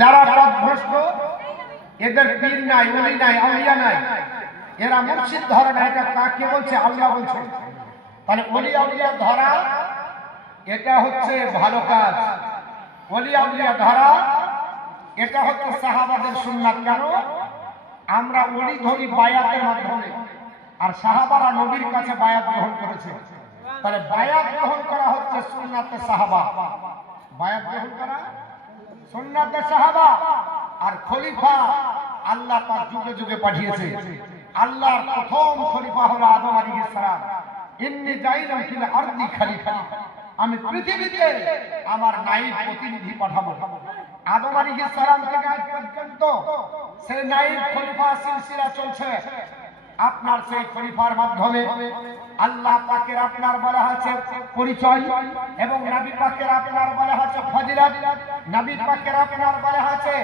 যারা পথভ্রষ্ট, এদের পীর নাই, ওলি নাই, আউলিয়া নাই, এরা মুর্শিদ ধরে না। এটা কাকে বলছে? আল্লাহ বলছে। তাহলে ওলি আউলিয়া ধরা এটা হচ্ছে ভালো কাজ। ওলি আউলিয়া ধরা এটা হচ্ছে সাহাবাদের সুন্নাত। কেন? আমরা ওলি ধরি বায়াতের মাধ্যমে, আর সাহাবারা নবীর কাছে বায়াত গ্রহণ করেছে। তাহলে বায়াত গ্রহণ করা হচ্ছে সুন্নাতে সাহাবা। বায়াত গ্রহণ করা সুন্নাতে সাহাবা। আর খলিফা আল্লাহ পাক যুগে যুগে পাঠিয়েছে। আল্লাহর প্রথম খলিফা হলো আদম আলাইহিস সালাম। ইন্নী জাইলুন ফিল আরদি খলিফা, আমি পৃথিবীতে আমার নায়েব প্রতিনিধি পাঠাবো। আদম আলাইহিস সালাম থেকে আজ পর্যন্ত সেই নায়েব খলিফা সিলসিলা চলছে। আপনার সেই খলিফার মাধ্যমে আল্লাহ পাকের আপনার বলা আছে পরিচয়, এবং নবী পাকের আপনার বলা আছে ফজিলত, নবী পাকের আপনার বলা আছে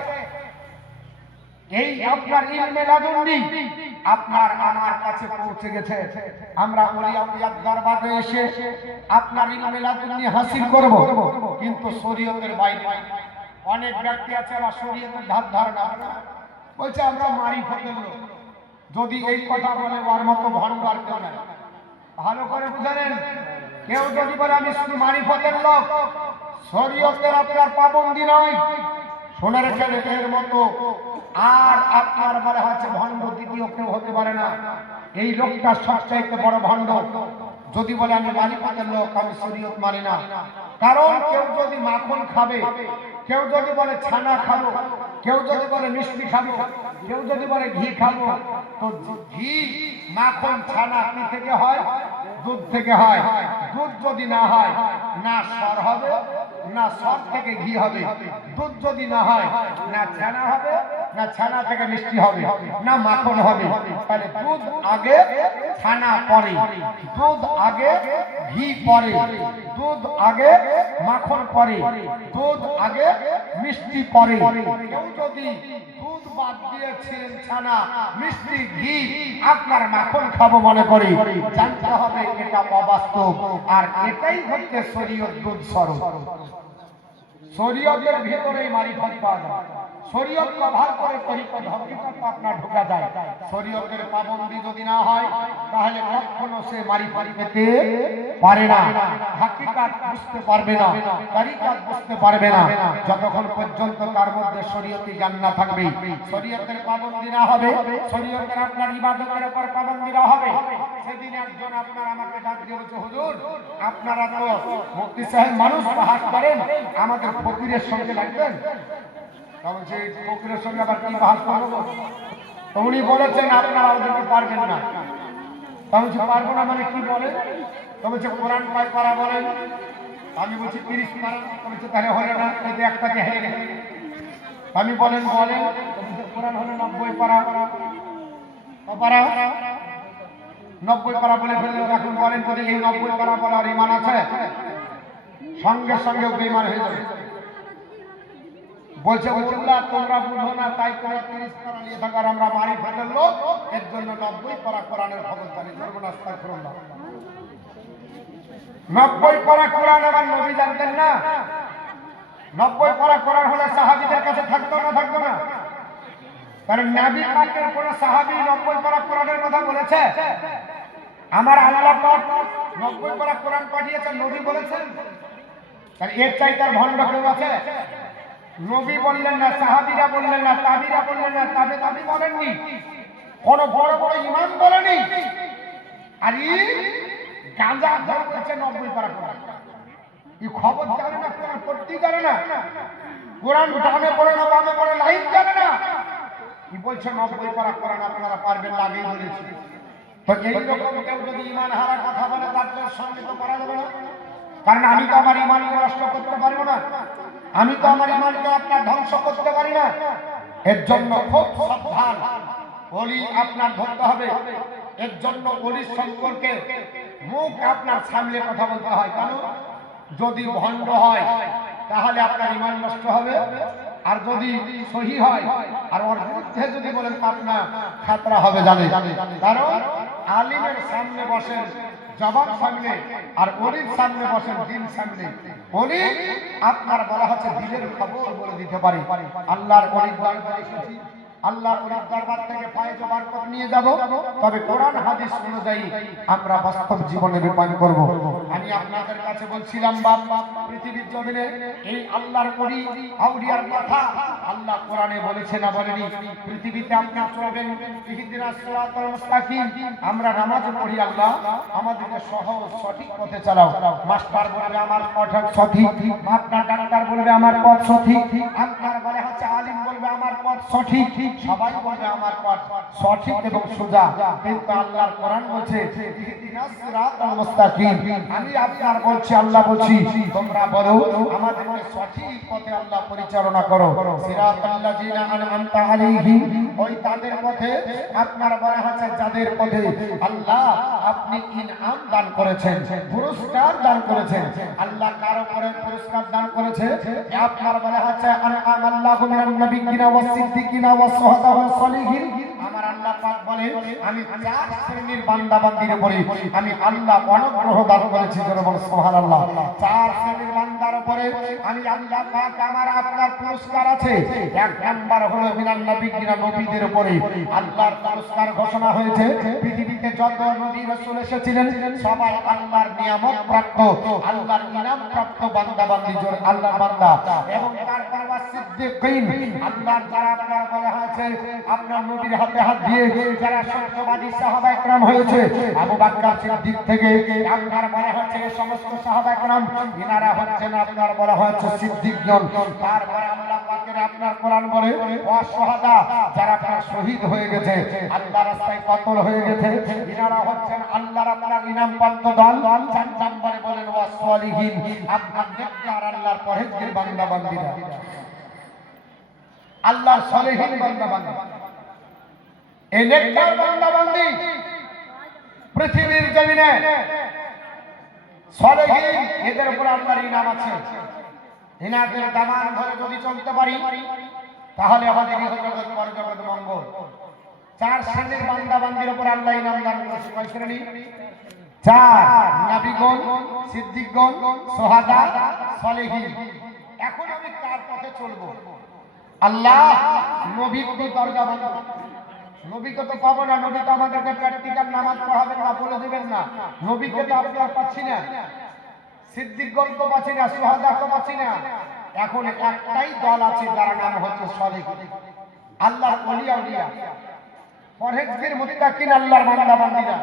এই আপনার ইলমে লাদুন্নি আপনার আমার কাছে পৌঁছে গেছে। আমরা ওলি আউলিয়ার দরবারে এসে আপনার ইলমে লাদুন্নি হাসিল করব, কিন্তু শরীয়তের বাইরে। অনেক ব্যক্তি আছে আমার শরীয়তের ধার ধারণা বলছে আমরা মারিফতের লোক। যদি এই কথা বলে ওর মতো ভণ্ড আর কেউ নাই। ভালো করে বুঝলেন? কেউ যদি বলে আমি শুধু মারিফতের লোক, শরীয়তের আপনার পাবন্দি নয়, শুনে রেখেন এর মতো আর আপনার বলা হচ্ছে ভণ্ড দ্বিতীয় কেউ হতে পারে না। এই লোকটা সবচাইতে বড় ভণ্ড যদি বলে আমি মারিফতের লোক, আমি শরীয়ত মানি না। কারণ কেউ যদি মাখন খাবে, কেউ যদি বলে ছানা খাবো, কেউ যদি বলে মিষ্টি খাবো, কেউ যদি বলে ঘি খাবো, তো ঘি মাখন ছানা কি থেকে হয়? দুধ থেকে হয়। দুধ যদি না হয়, না সর হবে, না সর থেকে ঘি হবে। দুধ যদি না হয়, না ছানা হবে, না ছানা থেকে মিষ্টি হবে, না মাখন হবে। তাহলে দুধ আগে, ছানা পরে। দুধ আগে, ঘি পরে। দুধ আগে, মাখন পরে। দুধ আগে, মিষ্টি পরে। কেউ যদি দুধ বাদ দিয়েছিলেন ছানা, মিষ্টি, ঘি, আপনার মাখন খাবো মনে করি, জানতে হবে এটা অবাস্তব। আর এটাই হচ্ছে শরীয়ত দুধ স্বরূপ। শরীয়তের ভিতরেই মারিফত পাওয়া যায়। শরীয়ত কভার করে তরিকত হকিকত আপনার ঢোকা যায়। শরীয়তের পাবন্দি যদি না হয়, তাহলে কখনো সে মারিফত পেতে পারে না, হকিকত বুঝতে পারবে না, তরিকত বুঝতে পারবে না, যতক্ষণ পর্যন্ত তার মধ্যে শরীয়তি জ্ঞান না থাকবে। শরীয়তের পাবন্দি না হবে, শরীয়তের আপনার ইবাদতের উপর পাবন্দি না হবে। সেদিন একজন আপনার আমাকে ডাক দিয়ে বলছে, হুজুর আপনারা তো মুফতি সাহেব মানুষ বাহাস করেন, আমাদের ফকিরের সঙ্গে লাগবেন। তখন সেই ফকিরের সঙ্গে আবার কি বাহাস করবো? তো উনি বলেছেন আপনারা ওদেরকে পারবেন না। তখন পারবো না মানে কি বলেন? তো বলছে কোরআন কয় পারা বলেন। আমি বলছি 30 পারা। বলছে তাহলে হলো না, যদি একটাকে হেরে গেছে। আমি বলেন কোরআন হলো 90 পারা। 90 পারা বলে ফেললে এখন বলেন যদি এই 90 পারা বলার ইমান আছে, সঙ্গে সঙ্গে বেঈমান হয়ে যাবে। বলছে ওগুলা তোমরা বুঝো না, তাই তোমরা 30 পারা নিয়ে থাকার আমরা মারিফতের লোক, এর জন্য 90 পারা কোরআনের খবরদারি করবো না। আস্তাগফিরুল্লাহ। 90 পারা কোরআন আবার নবী জানতেন না? 90 পারা কোরআন হলে সাহাবীদের কাছে থাকতো না? থাকতো না? কারণ নবী পাকের কোন সাহাবী 90 পারা কোরআনের কথা বলেছে? আমার আল্লাহ পাক 90 পারা কোরআন পাঠিয়েছেন, নবী বলেছেন? তাহলে এর চাইতে আর ভণ্ড কেউ আছে? নবী বললেন না, সাহাবীরা বললেন না, তাবিরা বললেন না, তাবি বলেননি, কোন বড় বড় ইমাম বলেনি। আর এই গাঁজা ধরে বলছে 90 পারা কোরআন। এই খবর জানে না, কোরআন পড়তে জানে না, কোরআন ডানে পড়ে না বামে পড়ে লাইন জানে না, কি বলছে 90 পারা কোরআন আপনারা পারবেন না, আগেই বলেছি। তো এইরকম কেউ যদি ইমান হারা কথা বলে, তার সঙ্গে তো করা যাবে না। কারণ আমি তো আমার ইমানকে নষ্ট করতে পারবো না, আমি তো আমার ইমানকে আপনার ধ্বংস করতে পারি না। এর জন্য খুব সাবধান ওলি আপনার ধরতে হবে। এর জন্য ওলির সম্পর্কে মুখ আপনার সামনে কথা বলতে হয়। কারণ যদি ভণ্ড হয় তাহলে আপনার ইমান নষ্ট হবে, আর যদি সহি হয় আর ওর বিরুদ্ধে যদি বলেন আপনার খাতরা হবে, জানে। কারণ আলিমের সামনে বসেন জবান সামনে, আর ওলির সামনে বসেন দিন সামনে। ওলি আপনার বলা হচ্ছে দিলের খবর বলে দিতে পারে। আল্লাহর ওলির দরবারে এসেছি, আল্লাহর ওলির দরবার থেকে ফায়েজ ও বরকত নিয়ে যাব, তবে কোরআন হাদিস অনুযায়ী আমরা বাস্তব জীবনে রূপায়ণ করব। আমি আপনাদের কাছে বলছিলাম বাবা, পৃথিবীর জমিনে এই আল্লাহর ওলি আউলিয়ার কথা আল্লাহ কোরআনে বলেছে না বলেনি? পৃথিবীতে আপনারা চলবেন ইহদিনাস সিরাতাল মুস্তাকিম, আমরা নামাজ পড়ি, আল্লাহ আমাদেরকে সহজ সঠিক পথে চালাও। মাস্টার বলবে আমার পথ সঠিক, আপনার ডাক্তার বলবে আমার পথ সঠিক, আপনার বলে হচ্ছে আলিম বলবে আমার পথ সঠিক, সবাই বলবে আমার পথ সঠিক এবং সোজা। কিন্তু আল্লাহর কোরআন বলছে ইহদিনাস সিরাতাল মুস্তাকিম। আমি আপনার বলছি, আল্লাহ বলছি, তোমরা বলো আমাদেরকে সঠিক পথে আল্লাহ পরিচালনা করো। সিরাতাল্লাযিনা আনআমতা আলাইহিম, ওই তাদের পথে আপনার বলা হচ্ছে যাদের পথে আল্লাহ আপনি ইনআম দান করেছেন, পুরস্কার দান করেছেন। আল্লাহ কার উপরে পুরস্কার দান করেছে? আপনার বলা হচ্ছে আনআমাল্লাহু মিনান নাবিয়্যিনা ওয়াস সিদ্দিকিনা ওয়াস শুহাদা ওয়াস সালিহিন। আমার আল্লাহ পাক বলে আমি চার শ্রেণীর বান্দা বান্দির উপরে আমি আল্লাহ অনুগ্রহ দান করেছি। জোরে বল সুবহানাল্লাহ। চার শ্রেণীর বান্দার উপরে আমি আল্লাহ পাক আমার আপনার পুরস্কার আছে। এক নাম্বার হলো মিনান নাবিয়্যিনা, নবীদের উপরে আল্লাহর পুরস্কার ঘোষণা হয়েছে। পৃথিবীতে যত নবী রাসূল এসেছিলেন সবাই আল্লাহর নিয়ামত প্রাপ্ত, আল্লাহর ইনাম প্রাপ্ত বান্দা বান্দি। জোরে আল্লাহর বান্দা। এবং তারপর ওয়াস সিদ্দিকিন, আল্লাহর যারা আপনার বলা হয়েছে আপনার নবীর হাতে হাত দিয়ে যারা সত্যবাদী সাহাবা একরাম হয়েছে, আবু বকর সিদ্দিক থেকে আপনার বলা হচ্ছে সমস্ত সাহাবা একরাম, ইনারা হচ্ছেন আপনার বলা হচ্ছে সিদ্দিকগণ। তারপরে আল্লাহ পাকের আপনার কোরআন বলে ওয়া শুহাদা, যারা আপনার শহীদ হয়ে গেছে, আল্লাহর রাস্তায় কতল হয়ে গেছে, ইনারা হচ্ছেন আল্লাহর আপনার ইনাম প্রাপ্ত দল। চার নম্বরে বলেন ওয়া সালিহিন, আপনার নেককার আল্লাহর পরহেজগার বান্দা বান্দীরা, আল্লাহর সালিহিন বান্দা বান্দী। এই নেককার বান্দা বান্দী পৃথিবীর জমিনে সালেহীন, এদের উপর আল্লাহর ইনাম আছে। ইনাদের দামান ধরে যদি চলতে পারি তাহলে আমাদের ইহজগৎ পরজগৎ মঙ্গল। চার শ্রেণীর বান্দা বান্দির উপর আল্লাহ ইনাম দান করেছে। কয় শ্রেণী? চার। নবীগণ, সিদ্দিকগণ, শুহাদা, সালেহীন। এখন আমি কার পথে চলবো? আল্লাহ নবীর দরজা বন্ধ, নবীকে তো পাবো না। নবী তো আমাদেরকে প্র্যাকটিক্যাল নামাজ পড়াবেন না, বলে দিবেন না। নবীকে তো আমরা পাচ্ছি না, সিদ্দিকগণ তো পাচ্ছি না, শুহাদা তো পাচ্ছি না। এখন একটাই দল আছে যার নাম হচ্ছে সালেহীন, আল্লাহর ওলি আউলিয়া, পরহেজগার মুত্তাকিন, আল্লাহর বান্দা বান্দীরা।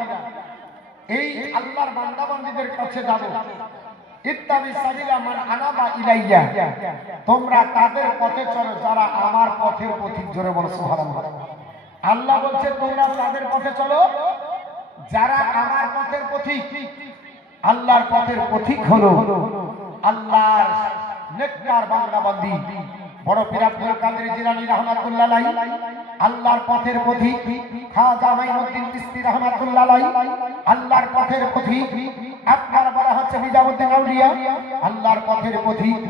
এই আল্লাহর বান্দা বান্দীদের কাছে যাব। ইত্তাবি সাবিলা মান আনাবা ইলাইয়া, তোমরা তাদের পথে চলো যারা আমার পথের পথিক। জোরে বলো সুবহানাল্লাহ। আল্লাহ বলছে তোমরা তাদের পথে চলো যারা আমার পথের পথিক। আল্লাহর পথের পথিক হলো আল্লাহর নেককার বান্দা বান্দী। বড় পীর আব্দুল কাদের জিলানী রাহমাতুল্লাহ আলাইহি আল্লাহর পথের পথিক, খাজা মাইনুদ্দিন চিশতি রাহমাতুল্লাহ আলাইহি আল্লাহর পথের পথিক। আপনার বলা হচ্ছে নিজামুদ্দিন আউলিয়া আল্লাহর পথের পথিক।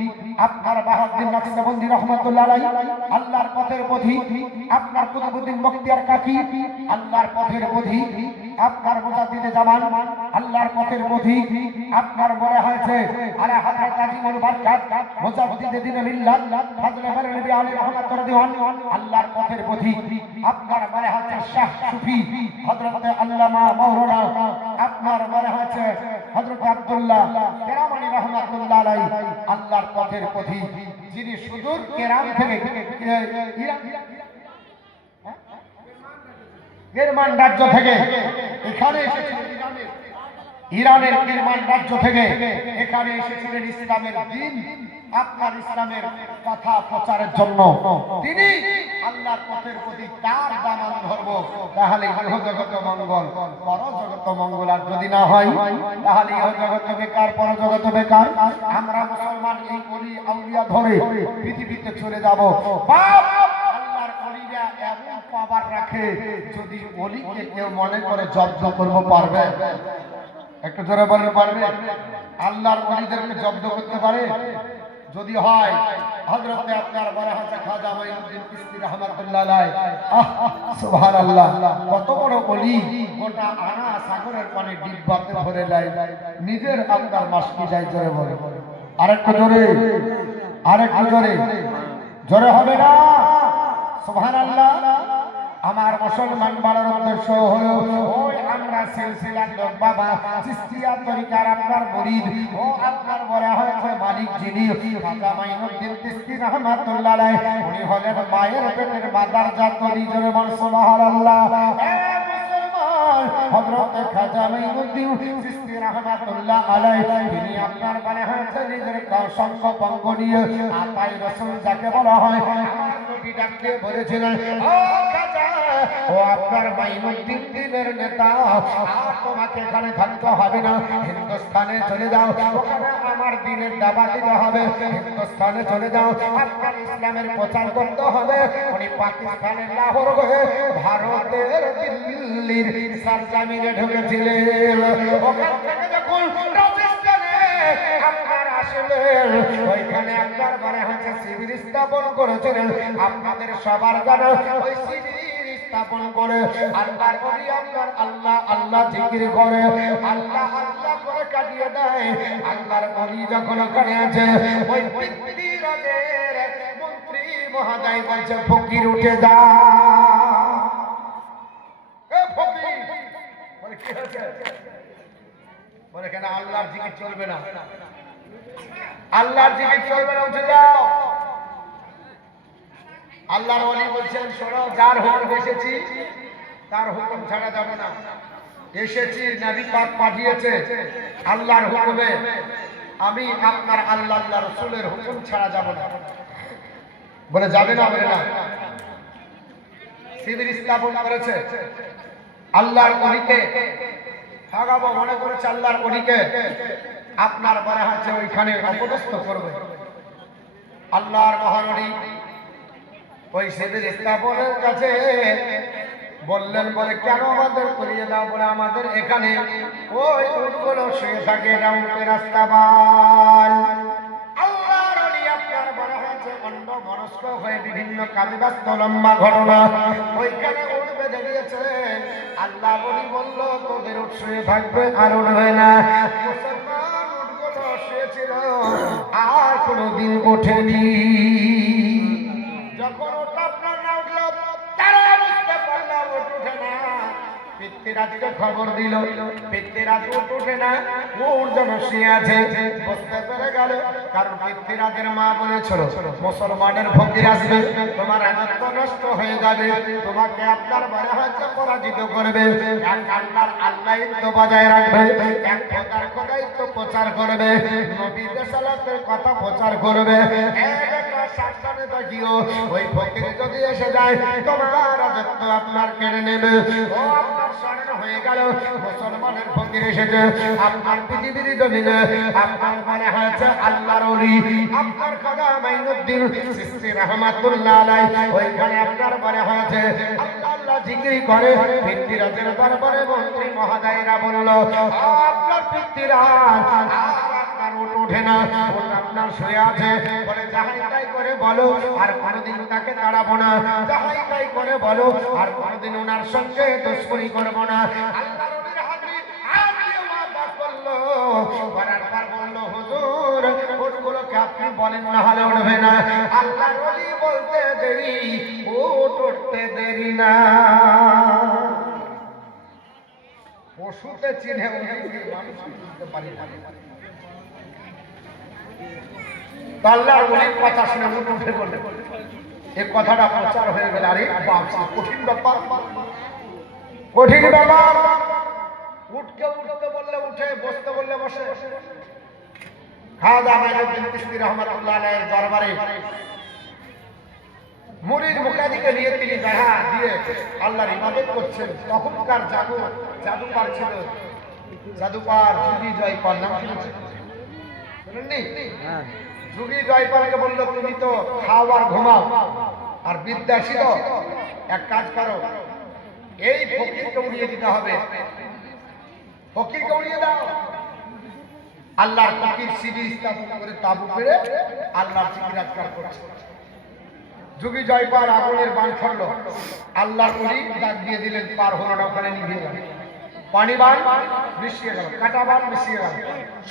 আপনার বাহাউদ্দিন নকশবন্দি রাহমাতুল্লাহ আলাইহি আল্লাহর পথের পথিক। আপনার কুতুবউদ্দিন বখতিয়ার কাকি আল্লাহর পথের পথিক। আপনার মুজাদ্দিদে জামান আল্লাহর পথের পথিক। আপনার বলা হয়েছে আলা হযরত আজিমুল বারকাত মুজাদ্দিদে দ্বীন মিল্লাত হযরত নবী আলী রাহমাতুল্লাহ দিওয়ান আল্লাহর পথের পথিক। আপনার বলা হচ্ছে শাহ সুফি হযরত আল্লামা মাওলানা আপনার বলা হচ্ছে হযরত আব্দুল্লাহ কেরামানি রাহমাতুল্লাহ আলাইহি আল্লাহর পথের পথিক, যিনি সুদূর কেরাম থেকে কিরমান রাজ্য থেকে এখানে এসেছিলেন, ইরানের কিরমান রাজ্য থেকে এখানে এসেছিলেন ইসলামের দ্বীন, আপনার ইসলামের কথা প্রচারের জন্য। তিনি আল্লাহর পথের প্রতি তার দামান ধরব, তাহলে ইহজগত মঙ্গল পরজগত মঙ্গল। আর যদি না হয় তাহলে ইহজগত বেকার পরজগত বেকার। আমরা মুসলমান এই ওলি আউলিয়া ধরে পৃথিবীতে চলে যাব। আল্লাহর ওলিরা এমন পাওয়ার রাখে, যদি ওলিকে কেউ মনে করে জব্দ করব পারবে? একটু জোরে বলেন পারবে? আল্লাহর ওলিদেরকে জব্দ করতে পারে? যদি হয় হযরতে আপনার বলা হচ্ছে খাজা মাইনুদ্দিন চিশতি রাহমাতুল্লাহ আলাইহি। সুবহানাল্লাহ, কত বড় ওলি, গোটা আনা সাগরের পানি ডিব্বাতে ভরে লাই, নিজের আপনার মাসকি যাই জোরে বলে, আরেকটু জোরে, আরেকটু জোরে, জোরে হবে না? সুবহানাল্লাহ। আমার মুসলমান বলার উদ্দেশ্য হলো ওই আমরা সিলসিলার লোক বাবা চিশতিয়া তরিকার আপনার মুরিদ, ও আপনার বলা হয়েছে মালিক যিনি খাজা মাইনুদ্দিন চিশতি রাহমাতুল্লাহ আলাইহি, উনি হলেন মায়ের পেটের মাদার জাত ওলি। জোরে বল সুবহানাল্লাহ। হযরত খাজা মাইনুদ্দিন চিশতি রাহমাতুল্লাহ আলাইহি তিনি আপনার বলা হয়েছে নিজের সঙ্গ পঙ্গ নিয়ে আতাই রাসূল যাকে বলা হয় আমার নবী ডাকতে বলেছিলেন, ও খাজা, ও আপনার মাইনুদ্দিন দিনের নেতা, আর তোমাকে এখানে থাকতে হবে না, হিন্দুস্তানে চলে যাও, ওখানে আমার দিনের দাওয়াত দিতে হবে। হিন্দুস্তানে চলে যাও, আপনার ইসলামের প্রচার করতে হবে। উনি পাকিস্তানের লাহোর হয়ে ভারতের দিল্লির সরজমিনে ঢুকেছিলেন। ওখান থেকে যখন রাজস্থানে আপনার আসলেন, ওইখানে আপনার মানে হচ্ছে শিবির স্থাপন করেছিলেন। আপনাদের সবার জানা ওই শিবির স্থাপন করে আল্লাহর ওলি আপনার আল্লাহ আল্লাহ জিকির করে, আল্লাহ আল্লাহ করে কাটিয়ে দেয়। আল্লাহর ওলি যখন ওখানে আছে, ওই পৃথ্বীরাজের মন্ত্রী মহাদয় বলছে, ফকির উঠে যা। ফকির বলে কি হয়েছে? বলে কেন আল্লাহর জিকির চলবে না? আল্লাহর জিকির চলবে না, উঠে যাও। আল্লাহর ওলি বলছেন, শোনো, যার হুকুম এসেছি তার হুকুম ছাড়া যাবে না। এসেছি, নবী পাক পাঠিয়েছে আল্লাহর হুকুমে, আমি আপনার আল্লাহ আল্লাহ রাসূলের হুকুম ছাড়া যাব না। বলে যাবে না? বলে না। শিবির স্থাপন করেছে, আল্লাহর ওলিকে ভাগাবো মনে করেছে, আল্লাহর ওলিকে আপনার বলা হচ্ছে ওইখানে অপদস্থ করবে। আল্লাহর মহানবী ওই শিবির স্থাপনের কাছে বললেন, বলে কেন আমাদের করিয়ে দাও? বলে আমাদের এখানে ওই উটগুলো শুয়ে থাকে, এটা উটের রাস্তাবাল। আল্লাহর ওলি আপনার বলা হচ্ছে অন্য মনস্ক হয়ে বিভিন্ন কাজে ব্যস্ত, লম্বা ঘটনা, ওইখানে উট বেঁধে দিয়েছে। আল্লাহ ওলি বলল, তোদের উট শুয়ে থাকবে, আর উঠবে না। মুসলমান উটগুলো শুয়েছিল, আর কোনোদিন ওঠেনি। যখন ওটা আপনার না উঠলো, তারা বুঝতে পারলো ওট উঠে না। পিতৃরাজকে খবর দিল, পিতৃরাজ উট উঠে না, ওর যেন শুয়ে আছে। বুঝতে পেরে গেল, কারণ পিতৃরাজের মা বলেছিল, মুসলমানের ফকির আসবে, তোমার রাজত্ব নষ্ট হয়ে যাবে, তোমাকে আপনার বলা হচ্ছে পরাজিত করবে। এক আল্লাহর আল্লাহ তো বজায় রাখবে, এক খোদার খোদাই তো প্রচার করবে, নবী রাসূলের কথা প্রচার করবে। সাবধানে থাকিও, ওই ফকির যদি এসে যায় তোমার রাজত্ব আপনার কেড়ে নেবে। ও আপনার স্মরণ হয়ে গেল, মুসলমানের ফকির এসেছে আপনার পৃথিবীর জমিনে। আপনার মনে হয়েছে আল্লাহর ওলি আপনার খাজা মাইনুদ্দিন চিশতি রাহমাতুল্লাহ আলাইহি, ওইখানে আপনার মনে হয়েছে আল্লাহ আল্লাহ জিকির করে। পৃথ্বীরাজের দরবারে মন্ত্রী মহাদয়রা বলল, আপনার পৃথ্বীরাজ আপনার উট ওঠে না, উট আপনার শুয়ে আছে। বলে যাহাই তাই করে বলো, আর কোনোদিন তাকে তাড়াবো না। যাহাই তাই করে বলো, আর কোনোদিন ওনার সঙ্গে দুশ্মনী করবো না। আল্লাহর ওলির হাবিব আমিও ওয়াদা করলো, করার পর বলল, হুজুর উটগুলোকে আপনি বলেন, না হলে উঠবে না। আল্লাহর ওলি বলতে দেরি, উট উঠতে দেরি না। পশুতে চিনে মানুষ বুঝতে পারি না। আল্লাহর ওলির কথা শুনে উঠ উঠে বললেন, এই কথাটা প্রচার হয়ে গেল। আরে বাবা, কঠিন ব্যাপার, কঠিন ব্যাপার। উঠকে উঠতে বললে উঠে, বসতে বললে বসে। খাজা মাইনুদ্দিন চিশতি রাহমাতুল্লাহ আলাইহির দরবারে মুরিদ মুকাদ্দিকে নিয়ে তিনি দেখা দিয়ে আল্লাহর ইবাদত করছেন। তখনকার জাদুকার ছিল, জাদুকার যুগী জয়পাল, নাম শুনেছেন? শুনেননি? যুগী জয়পালকে বলল, তুমি তো খাও আর ঘুমাও আর বিদ্যা শিখো, এক কাজ করো, এই ফকিরকে উড়িয়ে দিতে হবে, ফকিরকে উড়িয়ে দাও। আল্লাহর ফকির সিঁড়ি স্থাপন করে তাবু পেড়ে আল্লাহর জিকির আজকার করছে। যুগী জয়পাল আগুনের বান ছড়ল, আল্লাহর ওলি ডাক দিয়ে দিলেন, পার হলো না, ওখানে নিভিয়ে গেল। পানি বান মিশিয়ে গেল, কাটা বান মিশিয়ে গেল,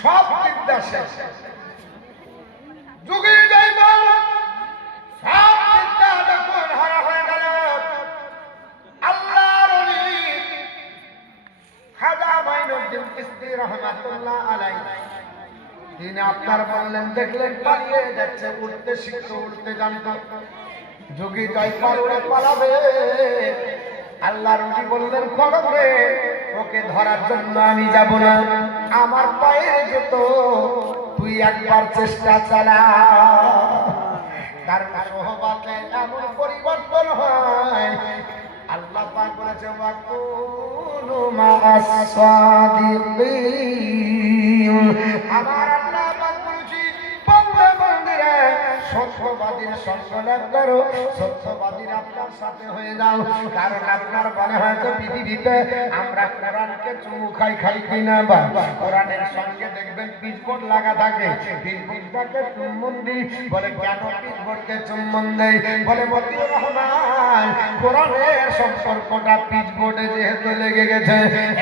সব বিদ্যা শেষ। যুগী জয়পাল সব বিদ্যা যখন হারা হয়ে গেল, আল্লাহর ওলি খাজা মাইনুদ্দিন চিশতি রহমাতুল্লাহ আলাইহি তিনি আপনার বললেন, দেখলেন পালিয়ে যাচ্ছে, উঠতে শিখতো, উঠতে জানতো। যোগী জয়পাল উড়ে পালাবে, আল্লাহর ওলি বললেন, খড়গ রে, ওকে ধরার জন্য আমি যাব না, আমার পায়ে যেত, তুই একবার চেষ্টা চালা। কারণ সোহবাতে এমন পরিবর্তন হয়, আল্লাহ পাক বলেছে, ওয়াকুনু মা'আস সাদিকিন। আমার আল্লাহ পাক বলেছে, বান্দা বান্দিরা সত্যবাদীর সঙ্গ লাভ করো, সত্যবাদীর আপনার সাথে হয়ে যাও। কারণ আপনার মনে হয়তো পৃথিবীতে আমরা কোরআনকে চুমু খাই কিনা, বা কোরআনের সঙ্গে দেখবেন পিচবোর্ড লাগা থাকে, পিচবোর্ডটাকে চুম্বন দিই, বলে কেন পিচবোর্ডকে চুম্বন দেয়? বলে মতিউর রহমান, কোরআনের সম্পর্কটা পিচবোর্ডে যেহেতু লেগে গেছে,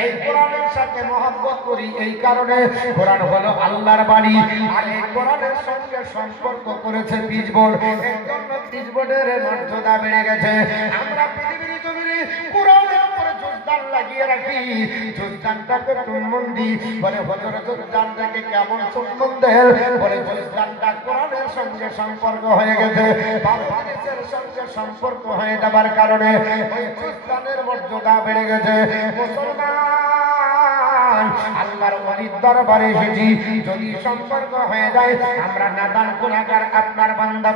এই কোরআনের সাথে মহব্বত করি, এই কারণে কোরআন হলো আল্লাহর বাণী, আর এই কোরআনের সঙ্গে সম্পর্ক করেছে পিচবোর্ড, এর জন্য পিচবোর্ডের মর্যাদা বেড়ে গেছে। আমরা পৃথিবীর জমিনে কোরআনের উপরে জোরদার লাগিয়ে রাখি, জোরদারটাকে চুম্বন দিই, বলে হজর জোরদারটাকে কেমন চুম্বন দেয়? বলে জোরদারটা কোরআনের সঙ্গে সম্পর্ক হয়ে গেছে, বাংলাদেশের সঙ্গে সম্পর্ক হয়ে যাবার কারণে ওই জোরদারের মর্যাদা বেড়ে গেছে। মুসলমান, আল্লাহর ওলির দরবারে এসেছি, যদি সম্পর্ক হয়ে যায়, আমরা নাদান গুনাহগার আপনার বান্দা।